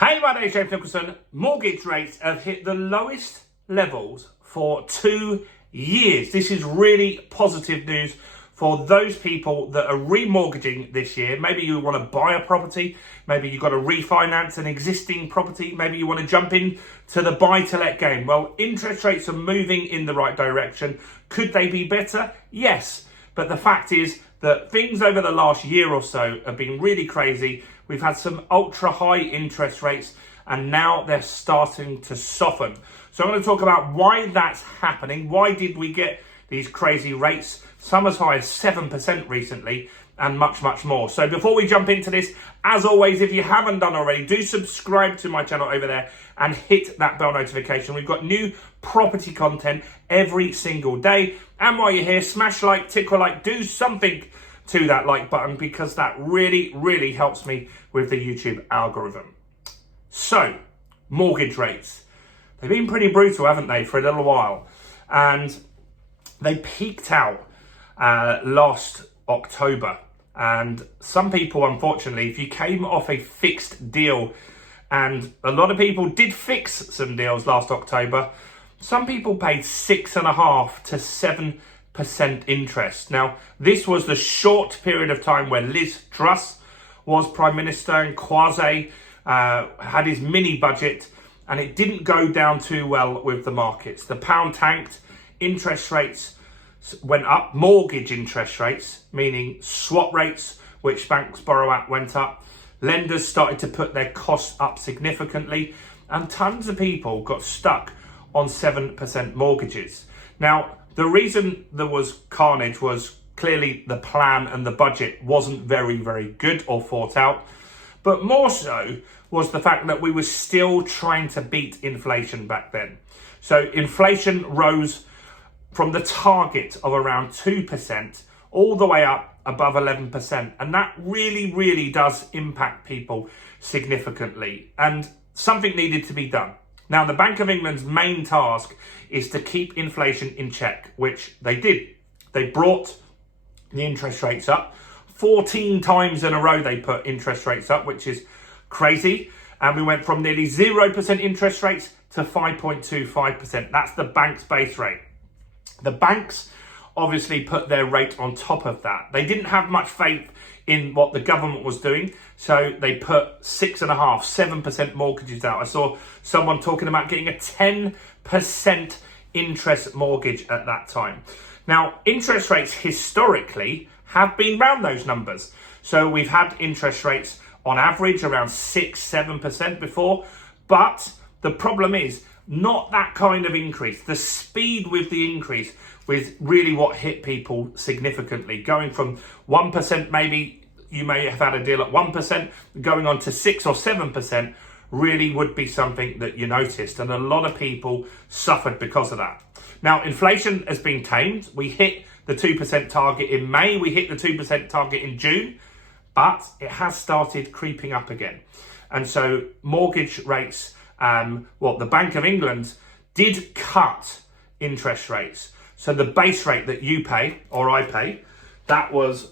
Hey, my name is James Nicholson. Mortgage rates have hit the lowest levels for 2 years. This is really positive news for those people that are remortgaging this year. Maybe you want to buy a property. Maybe you've got to refinance an existing property. Maybe you want to jump in to the buy-to-let game. Well, interest rates are moving in the right direction. Could they be better? Yes. But the fact is that things over the last year or so have been really crazy. We've had some ultra high interest rates and now they're starting to soften. So I'm going to talk about why that's happening. Why did we get these crazy rates? Some as high as 7% recently and much, much more. So before we jump into this, as always, if you haven't done already, do subscribe to my channel over there and hit that bell notification. We've got new property content every single day. And while you're here, smash like, tickle like, do something to that like button because that really, really helps me with the YouTube algorithm. So, mortgage rates. They've been pretty brutal, haven't they, for a little while? And they peaked out last October. And some people, unfortunately, if you came off a fixed deal, and a lot of people did fix some deals last October, some people paid 6.5% to 7% interest. Now, this was the short period of time where Liz Truss was Prime Minister and Kwasi had his mini budget, and it didn't go down too well with the markets. The pound tanked, interest rates went up, mortgage interest rates, meaning swap rates, which banks borrow at, went up. Lenders started to put their costs up significantly, and tons of people got stuck on 7% mortgages. Now, the reason there was carnage was clearly the plan and the budget wasn't very, very good or thought out. But more so was the fact that we were still trying to beat inflation back then. So inflation rose from the target of around 2% all the way up above 11%. And that really, really does impact people significantly. And something needed to be done. Now, the Bank of England's main task is to keep inflation in check, which they did. They brought the interest rates up. 14 times in a row they put interest rates up, which is crazy. And we went from nearly 0% interest rates to 5.25%. That's the bank's base rate. The banks obviously put their rate on top of that. They didn't have much faith in what the government was doing, so they put 6.5%, 7% mortgages out. I saw someone talking about getting a 10% interest mortgage at that time. Now, interest rates historically have been around those numbers. So we've had interest rates on average around 6-7% before, but the problem is not that kind of increase. The speed with the increase was really what hit people significantly. Going from 1%, maybe you may have had a deal at 1%, going on to 6 or 7% really would be something that you noticed. And a lot of people suffered because of that. Now, inflation has been tamed. We hit the 2% target in May. We hit the 2% target in June, but it has started creeping up again. And so mortgage rates, the Bank of England did cut interest rates. So the base rate that you pay, or I pay, that was,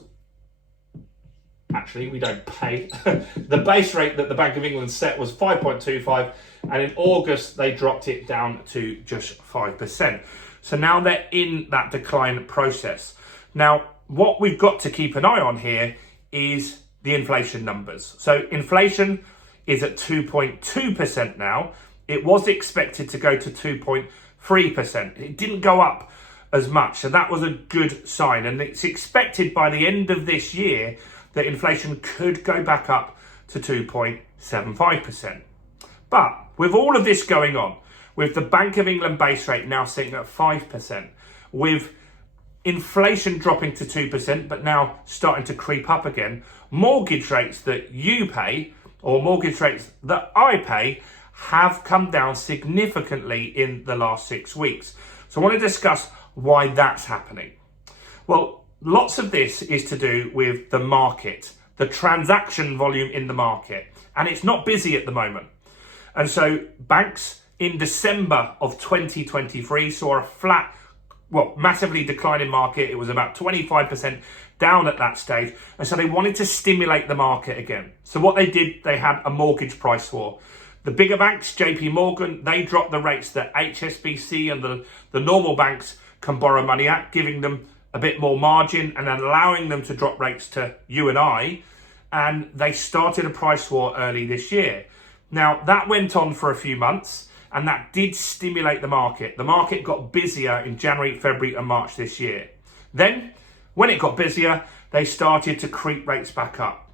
actually we don't pay, the base rate that the Bank of England set was 5.25, and in August they dropped it down to just 5%. So now they're in that decline process. Now, what we've got to keep an eye on here is the inflation numbers. So inflation is at 2.2% now. It was expected to go to 2.3%. It didn't go up as much, so that was a good sign. And it's expected by the end of this year that inflation could go back up to 2.75%. But with all of this going on, with the Bank of England base rate now sitting at 5%, with inflation dropping to 2%, but now starting to creep up again, mortgage rates that you pay, or mortgage rates that I pay, have come down significantly in the last 6 weeks. So I want to discuss why that's happening. Well, lots of this is to do with the market, the transaction volume in the market, and it's not busy at the moment. And so banks in December of 2023 saw a flat massively declining market. It was about 25% down at that stage. And so they wanted to stimulate the market again. So what they did, they had a mortgage price war. The bigger banks, JP Morgan, they dropped the rates that HSBC and the normal banks can borrow money at, giving them a bit more margin and then allowing them to drop rates to you and I. And they started a price war early this year. Now, that went on for a few months, and that did stimulate the market. The market got busier in January, February, and March this year. Then, when it got busier, they started to creep rates back up.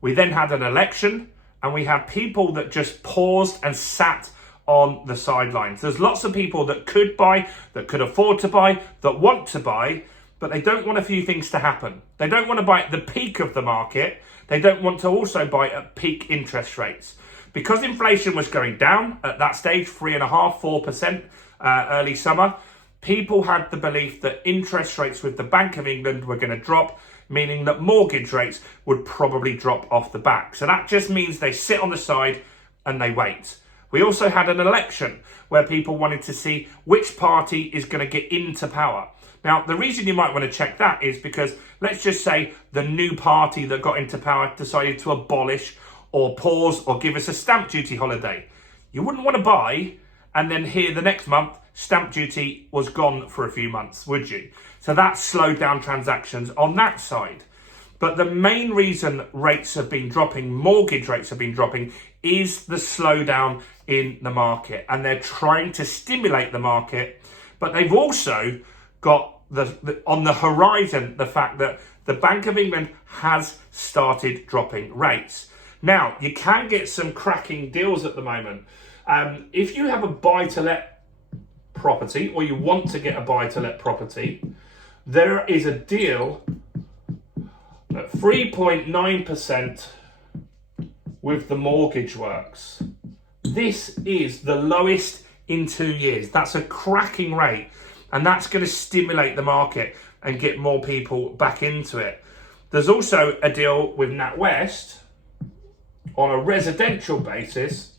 We then had an election, and we had people that just paused and sat on the sidelines. There's lots of people that could buy, that could afford to buy, that want to buy, but they don't want a few things to happen. They don't want to buy at the peak of the market. They don't want to also buy at peak interest rates. Because inflation was going down at that stage, 3.5%, 4% early summer, people had the belief that interest rates with the Bank of England were going to drop, meaning that mortgage rates would probably drop off the back. So that just means they sit on the side and they wait. We also had an election where people wanted to see which party is going to get into power. Now, the reason you might want to check that is because let's just say the new party that got into power decided to abolish or pause or give us a stamp duty holiday. You wouldn't want to buy and then hear the next month stamp duty was gone for a few months, would you? So that slowed down transactions on that side. But the main reason rates have been dropping, mortgage rates have been dropping, is the slowdown in the market. And they're trying to stimulate the market, but they've also got on the horizon the fact that the Bank of England has started dropping rates. Now, you can get some cracking deals at the moment. If you have a buy-to-let property, or you want to get a buy-to-let property, there is a deal at 3.9% with the mortgage works. This is the lowest in 2 years. That's a cracking rate, and that's going to stimulate the market and get more people back into it. There's also a deal with NatWest on a residential basis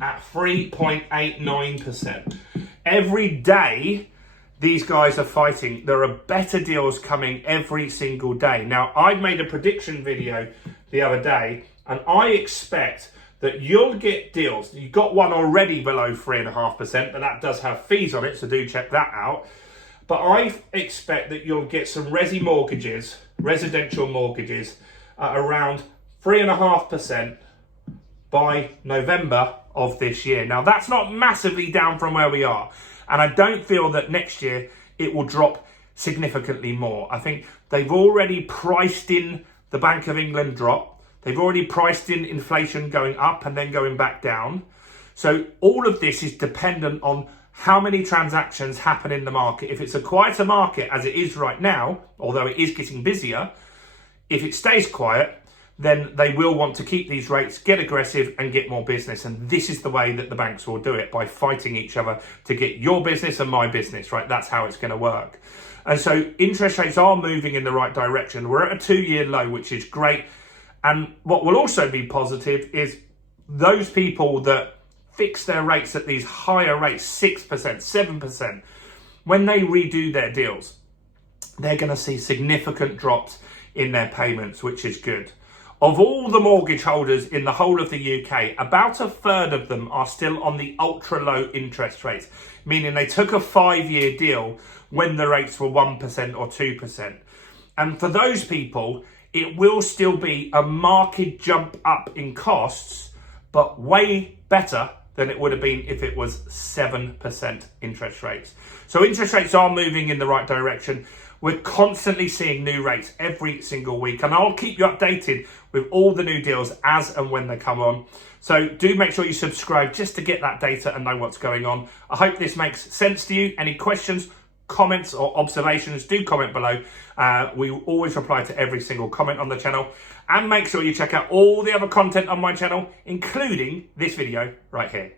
at 3.89%. Every day, these guys are fighting. There are better deals coming every single day. Now, I made a prediction video the other day, and I expect that you'll get deals. You got one already below 3.5%, but that does have fees on it, so do check that out. But I expect that you'll get some residential mortgages at around 3.5% by November of this year. Now, that's not massively down from where we are. And I don't feel that next year it will drop significantly more. I think they've already priced in the Bank of England drop. They've already priced in inflation going up and then going back down. So all of this is dependent on how many transactions happen in the market. If it's a quieter market, as it is right now, although it is getting busier, if it stays quiet, then they will want to keep these rates, get aggressive and get more business. And this is the way that the banks will do it, by fighting each other to get your business and my business, right? That's how it's going to work. And so interest rates are moving in the right direction. We're at a 2-year low, which is great. And what will also be positive is those people that fix their rates at these higher rates, 6%, 7%, when they redo their deals, they're going to see significant drops in their payments, which is good. Of all the mortgage holders in the whole of the UK, about a third of them are still on the ultra low interest rates, meaning they took a 5-year deal when the rates were 1% or 2%. And for those people, it will still be a market jump up in costs, but way better than it would have been if it was 7% interest rates. So interest rates are moving in the right direction. We're constantly seeing new rates every single week, and I'll keep you updated with all the new deals as and when they come on. So do make sure you subscribe just to get that data and know what's going on. I hope this makes sense to you. Any questions, comments or observations, do comment below. We always reply to every single comment on the channel. And make sure you check out all the other content on my channel, including this video right here.